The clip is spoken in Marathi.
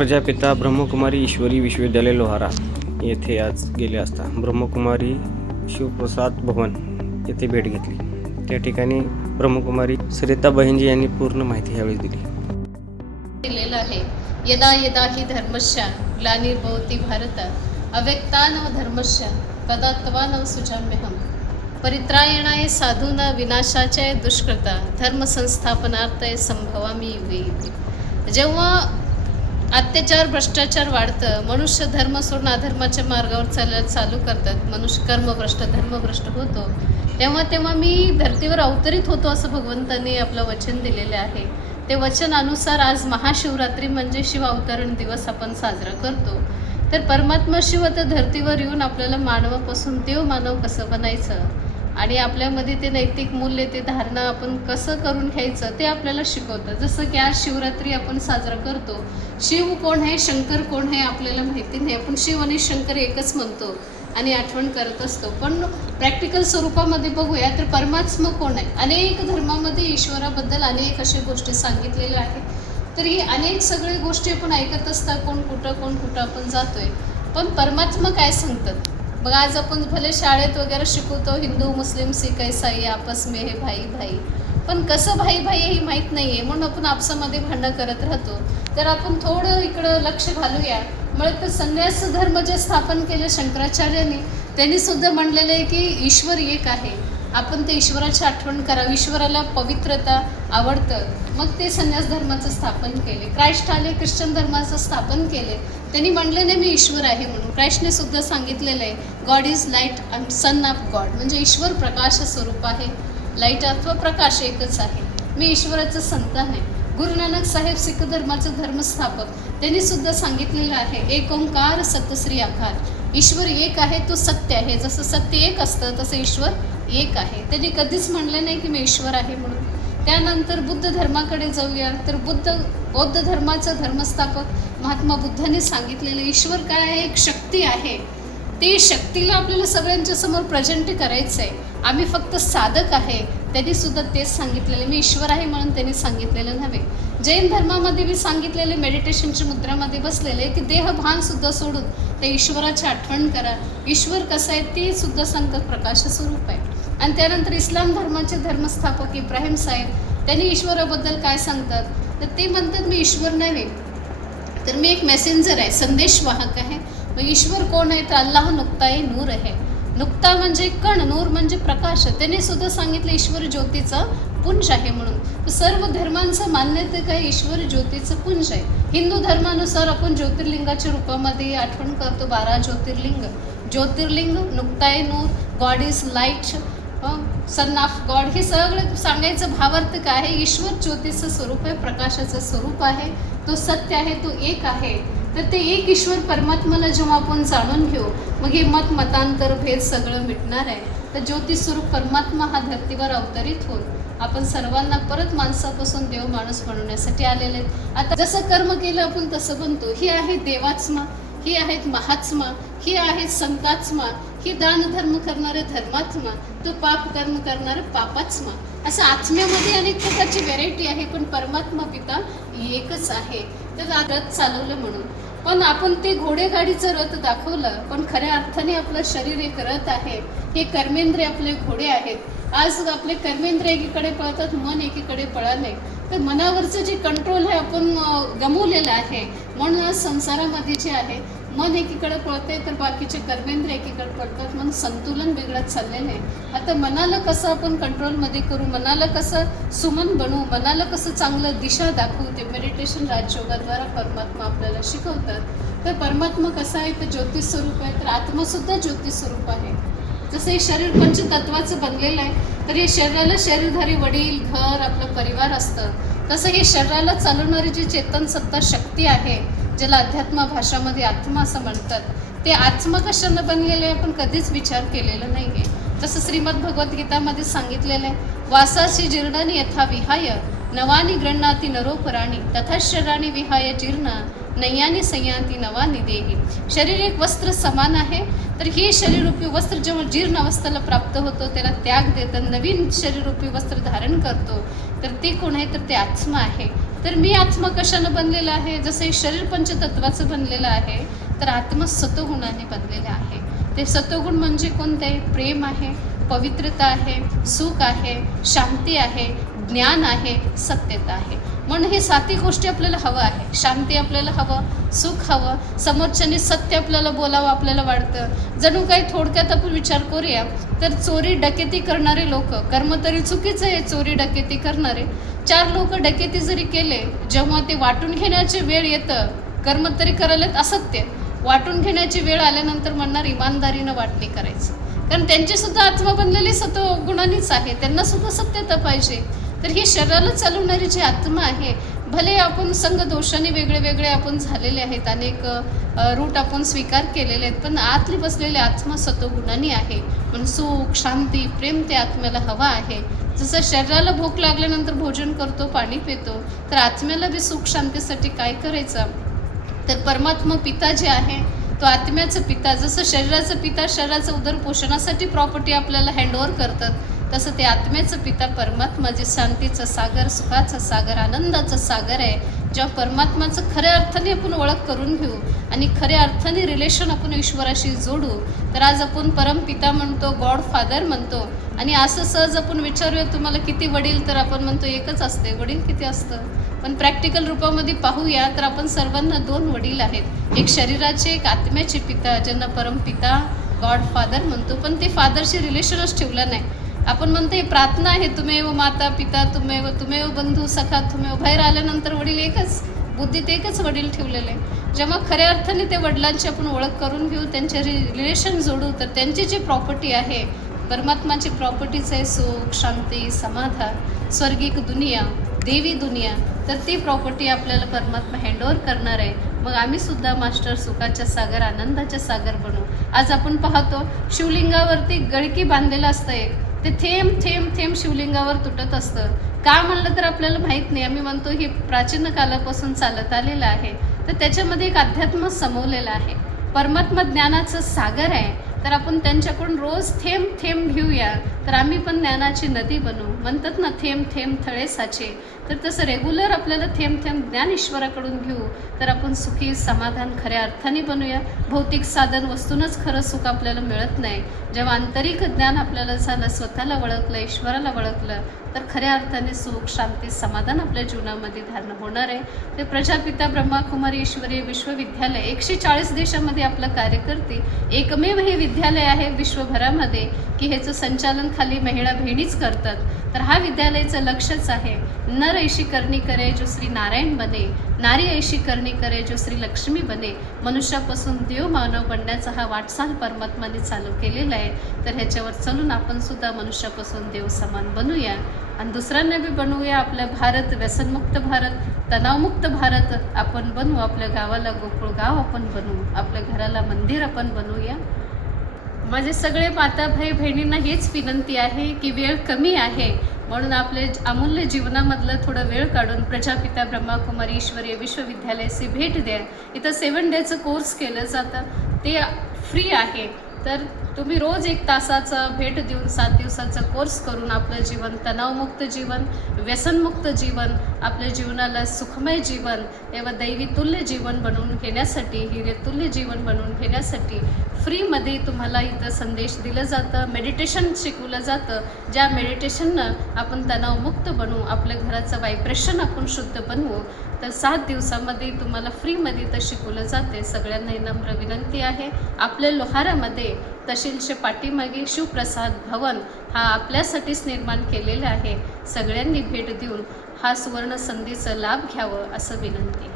प्रजापिता ब्रह्मकुमारी ईश्वरी विश्वविद्यालय लोहारा येथे आज गेले असता ब्रह्मकुमारी शिवप्रसाद भवन येथे भेट घेतली. त्या ठिकाणी ब्रह्मकुमारी सरिता बहिंजी यांनी पूर्ण माहिती यावेळी दिली. आहे यदा यदा हि धर्मस्य ग्लानिर्भवति भारत अव्यक्तानव धर्मस्य तदात्मानव सुजाम्यहम् परित्रायणाय साधूना विनाशाच्या दुष्कृता धर्मसंस्थापनार्थाय संभवामी युगे युगे. जेव्हा अत्याचार भ्रष्टाचार वाढतं, मनुष्य धर्म सोडून अधर्माच्या मार्गावर चालायला चालू करतात, मनुष्य कर्मभ्रष्ट धर्मभ्रष्ट होतो, तेव्हा मी धर्तीवर अवतरित होतो असं भगवंतांनी आपलं वचन दिलेले आहे. ते वचन अनुसार आज महाशिवरात्री म्हणजे शिव अवतरण दिवस आपण साजरा करतो. तर परमात्मा शिव आता धर्तीवर येऊन आपल्याला मानवापासून देव मानव कसं बनायचं आणि आपल्यामध्ये ते नैतिक मूल्य ते धारणा आपण कसं करून घ्यायचं ते आपल्याला शिकवतं. जसं की आज शिवरात्री आपण साजरा करतो. शिव कोण आहे, शंकर कोण आहे आपल्याला माहिती नाही. आपण शिव आणि शंकर एकच म्हणतो आणि आठवण करत असतो. पण प्रॅक्टिकल स्वरूपामध्ये बघूया तर परमात्मा कोण आहे. अनेक धर्मामध्ये ईश्वराबद्दल अनेक अशा गोष्टी सांगितलेल्या आहेत. तर ही अनेक सगळ्या गोष्टी आपण ऐकत असता, कोण कुठं आपण जातोय. पण परमात्मा काय सांगतात बघा. आज आपण भले शाळेत वगैरे शिकवतो हिंदू मुस्लिम सिख ईसाई आपस में हे भाई भाई, पण कसं भाई भाई हे माहीत नाही आहे म्हणून आपण आपसामध्ये भांडणं करत राहतो. तर आपण थोडं इकडं लक्ष घालूया. मग तर संन्यास धर्म जे स्थापन केले शंकराचार्यांनी, त्यांनी सुद्धा म्हणलेलं आहे की ईश्वर एक आहे. आपण ते ईश्वराची आठवण करावी. ईश्वराला पवित्रता आवडतं, मग ते संन्यास धर्माचं स्थापन केले. क्राइस्ट आले, ख्रिश्चन धर्माचं स्थापन केले. त्यांनी म्हणले नाही मी ईश्वर आहे म्हणून. क्राइस्टने सुद्धा सांगितलेलं आहे God is light and sun of God, म्हणजे ईश्वर प्रकाश स्वरूप आहे. लाईट अथवा प्रकाश एकच आहे. मी ईश्वराचं संतान आहे. गुरु नानक साहेब सिख धर्माचे धर्मस्थापक, त्यांनी सुद्धा सांगितलेलं आहे एक ओंकार सतश्री आकार. ईश्वर एक आहे, तो सत्य आहे. जसं सत्य एक असतं तसं ईश्वर एक आहे. त्यांनी कधीच म्हणले नाही की मी ईश्वर आहे म्हणून. त्यानंतर बुद्ध धर्माकडे जाऊया तर बौद्ध धर्माचा धर्मस्थापक महात्मा बुद्धांनी सांगितलेलं ईश्वर काय आहे, एक शक्ती आहे. ते शक्तीला आपल्याला सगळ्यांच्या समोर प्रेझेंट करायचं आहे. आम्ही फक्त साधक आहे. त्यांनी सुद्धा तेच सांगितलेले मी ईश्वर आहे म्हणून त्यांनी सांगितलेलं नव्हे. जैन धर्मामध्ये मी सांगितलेले मेडिटेशनच्या मुद्रामध्ये बसलेले की देहभान सुद्धा सोडून त्या ईश्वराची आठवण करा. ईश्वर कसं आहे ते सुद्धा सांगतात प्रकाश स्वरूप आहे. आणि त्यानंतर इस्लाम धर्माचे धर्मस्थापक इब्राहिम साहेब, त्यांनी ईश्वराबद्दल काय सांगतात तर ते म्हणतात मी ईश्वर नव्हे, तर मी एक मेसेंजर आहे, संदेशवाहक आहे. मग ईश्वर कोण आहे तर अल्लाह नुक्ताए नूर आहे. नुक्ता म्हणजे कण, नूर म्हणजे प्रकाश. त्यांनी सुद्धा सांगितलं ईश्वर ज्योतीचं पुंज आहे म्हणून. सर्व धर्मांचं मान्यता काय ईश्वर ज्योतीचं पुंज आहे. हिंदू धर्मानुसार आपण ज्योतिर्लिंगाच्या रूपामध्ये आठवण करतो 12 ज्योतिर्लिंग. ज्योतिर्लिंग, नुक्ताए नूर, god is light, son of god, हे सगळं सांगायचं भावार्थ काय आहे. ईश्वर ज्योतीचं स्वरूप आहे, प्रकाशाचं स्वरूप आहे, तो सत्य आहे, तो एक आहे. तर ते एक ईश्वर परमात्माला जेव्हा आपण जाणून घेऊ मग हे मतांतर भेद सगळं मिटणार आहे. तर ज्योती स्वरूप परमात्मा हा धर्तीवर अवतरित होत आपण सर्वांना परत माणसापासून देव माणूस बनवण्यासाठी आलेले आहेत. आता जसं कर्म केलं आपण तसं बनतो. ही आहे देवात्मा, ही आहेत महात्मा, ही आहेत संतात्मा, ही दानधर्म करणारे धर्मात्मा, तो पाप कर्म करणारे पापात्मा. असं आत्म्यामध्ये अनेक प्रकारची व्हेरायटी आहे, पण परमात्मा पिता एकच आहे. तर रथ चालवलं म्हणून, पण आपण ते घोडेगाडीचं रथ दाखवलं, पण खऱ्या अर्थाने आपलं शरीर एक रथ आहे. हे कर्मेंद्रिय आपले घोडे आहेत. आज आपले कर्मेंद्रिय एकीकडे पळतात, मन एकीकडे पळाले. तर मनावरचं जे कंट्रोल आहे आपण गमावलेलं आहे. म्हणून आज संसारामध्ये जे आहे मन एकीकडे पळते तर बाकीचे कर्मेंद्रिय एकीकडे पळतात, म्हणून संतुलन बिघडत चाललेलं आहे. आता मनाला कसं आपण कंट्रोलमध्ये करू, मनाला कसं सुमन बनवू, मनाला कसं चांगलं दिशा दाखवू, ते मेडिटेशन राजयोगाद्वारा परमात्मा आपल्याला शिकवतात. तर परमात्मा कसा आहे तर ज्योतिष स्वरूप आहे, तर आत्मासुद्धा ज्योतिष स्वरूप आहे. जसं हे शरीर पंचतत्वाचं बनलेलं आहे, तर हे शरीराला शरीरधारी वडील, घर, आपलं परिवार असतं. तसं हे शरीराला चालवणारी जी चेतन सत्ता शक्ती आहे, ज्याला अध्यात्म भाषामध्ये आत्मा असं म्हणतात, ते आत्मा कशानं बनलेलं आहे आपण कधीच विचार केलेला नाही आहे. जसं श्रीमद भगवद्गीतामध्ये सांगितलेलं आहे वासाची जीर्णानी यथा विहाय नवानी गृह्णाती नरोपराणी तथा शरीराने विहाय जीर्ण नय्यानी संयाती नवानी देही. शरीर एक वस्त्र समान आहे, तर हे शरीररूपी वस्त्र जेव्हा जीर्ण अवस्थेला प्राप्त होतो त्याला त्याग देतं, नवीन शरीररूपी वस्त्र धारण करतो, तर ते कोण आहे तर ते आत्मा आहे. तर मी आत्मा कशानं बनलेला आहे? जसं हे शरीर पंचतत्वाचं बनलेलं आहे, तर आत्मा सत्वगुणाने बनलेला आहे. ते सत्वगुण म्हणजे कोणते? प्रेम आहे, पवित्रता आहे, सुख आहे, शांती आहे, ज्ञान आहे, सत्यता आहे. म्हणून हे साती गोष्टी आपल्याला हवं आहे. शांती आपल्याला हवं, सुख हवं, समोरच्याने सत्य आपल्याला बोलावं आपल्याला वाटतं. जणू काही थोडक्यात आपण विचार करूया तर चोरी डकेती करणारे लोक, कर्म तरी चुकीचं आहे चोरी डकेती करणारे. 4 लोक डकेती जरी केले, जेव्हा ते वाटून घेण्याची वेळ येतं, कर्म तरी करायला असत्य, वाटून घेण्याची वेळ आल्यानंतर म्हणणार इमानदारीनं वाटणी करायचं. कारण त्यांची सुद्धा आत्मा बनलेली सत्वगुणांनीच आहे, त्यांना सुद्धा सत्यता पाहिजे. तर ही शरीराला चालवणारी जी आत्मा आहे, भले आपण संघ दोषाने वेगळे वेगळे आपण झालेले आहेत, अनेक रूट आपण स्वीकार केलेले आहेत, पण आतली बसलेली आत्मा सत्वगुणांनी आहे. म्हणून सुख, शांती, प्रेम त्या आत्म्याला हवा आहे. जसं शरीराला भूक लागल्यानंतर भोजन करतो, पाणी पितो, तर आत्म्याला बी सुख शांतीसाठी काय करायचं? तर परमात्मा पिता जे आहे, तो आत्म्याचं पिता, जसं शरीराचं पिता शरीराचं उदरपोषणासाठी प्रॉपर्टी आपल्याला हँडओव्हर करतात, तसं ते आत्म्याचं पिता परमात्मा जे शांतीचं सागर, सुखाचं सागर, आनंदाचं सागर आहे. जेव्हा परमात्माचं खऱ्या अर्थाने आपण ओळख करून घेऊ आणि खऱ्या अर्थाने रिलेशन आपण ईश्वराशी जोडू, तर आज आपण परमपिता म्हणतो, गॉड फादर म्हणतो. आणि असं सहज आपण विचारूया तुम्हाला किती वडील, तर आपण म्हणतो एकच असते. वडील किती असतं? पण प्रॅक्टिकल रूपामध्ये पाहूया तर आपण सर्वांना 2 वडील आहेत, एक शरीराचे, एक आत्म्याचे पिता, ज्यांना परमपिता गॉड फादर म्हणतो. पण ते फादरशी रिलेशनच ठेवलं नाही. आपण म्हणतो हे प्रार्थना आहे, तुमेव माता पिता, तुमेव बंधू सखा, तुमेव. बाहेर आल्यानंतर वडील एकच, बुद्धीत एकच वडील ठेवलेले. जेव्हा खऱ्या अर्थाने त्या वडिलांची आपण ओळख करून घेऊ, त्यांचे रिलेशन जोडू, तर त्यांची जी प्रॉपर्टी आहे, परमात्माची प्रॉपर्टीच आहे सुख, शांती, समाधान, स्वर्गिक दुनिया, देवी दुनिया. तर ती प्रॉपर्टी आपल्याला परमात्मा हँडओव्हर करणार आहे. मग आम्ही सुद्धा मास्टर सुखाच्या सागर, आनंदाच्या सागर बनू. आज आपण पाहतो शिवलिंगावरती गळकी बांधलेलं असतं एक, ते थेंब थेंब थेंब शिवलिंगावर तुटत असतं. का म्हणलं तर आपल्याला माहीत नाही. आम्ही म्हणतो हे प्राचीन कालापासून चालत आलेलं आहे. तर त्याच्यामध्ये एक अध्यात्म समवलेलं आहे. परमात्मा ज्ञानाचं सागर आहे. तर आपण त्यांच्याकडून रोज थेंब थेंब घेऊया, तर आम्ही पण ज्ञानाची नदी बनू. म्हणतात ना, थेंब थेंब थळे साचे. तर तसं रेग्युलर आपल्याला थेंब थेंब ज्ञान ईश्वराकडून घेऊ, तर आपण सुखी, समाधान खऱ्या अर्थाने बनूया. भौतिक साधन वस्तूनच खरं सुख आपल्याला मिळत नाही. जेव्हा आंतरिक ज्ञान आपल्याला झालं, स्वतःला ओळखलं, ईश्वराला ओळखलं, तर खऱ्या अर्थाने सुख, शांती, समाधान आपल्या जीवनामध्ये धारण होणार आहे. ते प्रजापिता ब्रह्माकुमारी ईश्वरीय विश्वविद्यालय 140 देशामध्ये आपलं कार्य करते. एकमेव हे विद्यालय आहे विश्वभरामध्ये की ह्याचं संचालन खाली महिला बहिणीच करतात. तर हा विद्यालयाचं लक्षच आहे, नर ऐशी करणी करे जो श्री नारायण बने, नारी ऐशी करणी करे जो श्री लक्ष्मी बने. मनुष्यापासून देव मानव बनण्याचा हा वाटचाल परमात्माने चालू केलेला आहे. तर ह्याच्यावर चलून आपण सुद्धा मनुष्यापासून देव समान बनूया आणि दुसऱ्यांना बी बनवूया. आपला भारत व्यसनमुक्त भारत, तणावमुक्त भारत आपण बनवू. आपल्या गावाला गोकुळ गाव आपण बनवू, आपल्या घराला मंदिर आपण बनवूया. माझे सगळे माता भाई बहिणींना हेच विनंती आहे की वेळ कमी आहे, म्हणून आपले अमूल्य जीवनामधलं थोडं वेळ काढून प्रजापिता ब्रह्माकुमारी ईश्वरीय विश्वविद्यालयाची भेट द्या. इथं 7 डेचं कोर्स केलं जातं, ते फ्री आहे. तर तुम्ही रोज 1 तासाचा भेट देऊन 7 दिवसाचा कोर्स करून आपलं जीवन तणावमुक्त जीवन, व्यसनमुक्त जीवन, आपल्या जीवनाला सुखमय जीवन एवं दैवीतुल्य जीवन बनवून घेण्यासाठी, हिरेतुल्य जीवन बनवून घेण्यासाठी फ्रीमध्ये तुम्हाला इथं संदेश दिलं जातं. मेडिटेशन शिकवलं जातं, ज्या मेडिटेशननं आपण तणावमुक्त बनवू, आपल्या घराचं व्हायब्रेशन आपण शुद्ध बनवू. तर 7 दिवसामध्ये तुम्हाला फ्रीमध्ये इथं शिकवलं जाते. सगळ्यांना नम्र विनंती आहे, आपल्या लोहारामध्ये तहसीलच्या पाठीमागे शिवप्रसाद भवन हा आपल्यासाठीच निर्माण केलेला आहे. सगळ्यांनी भेट देऊन हा सुवर्ण संधीचा लाभ घ्यावं असं विनंती.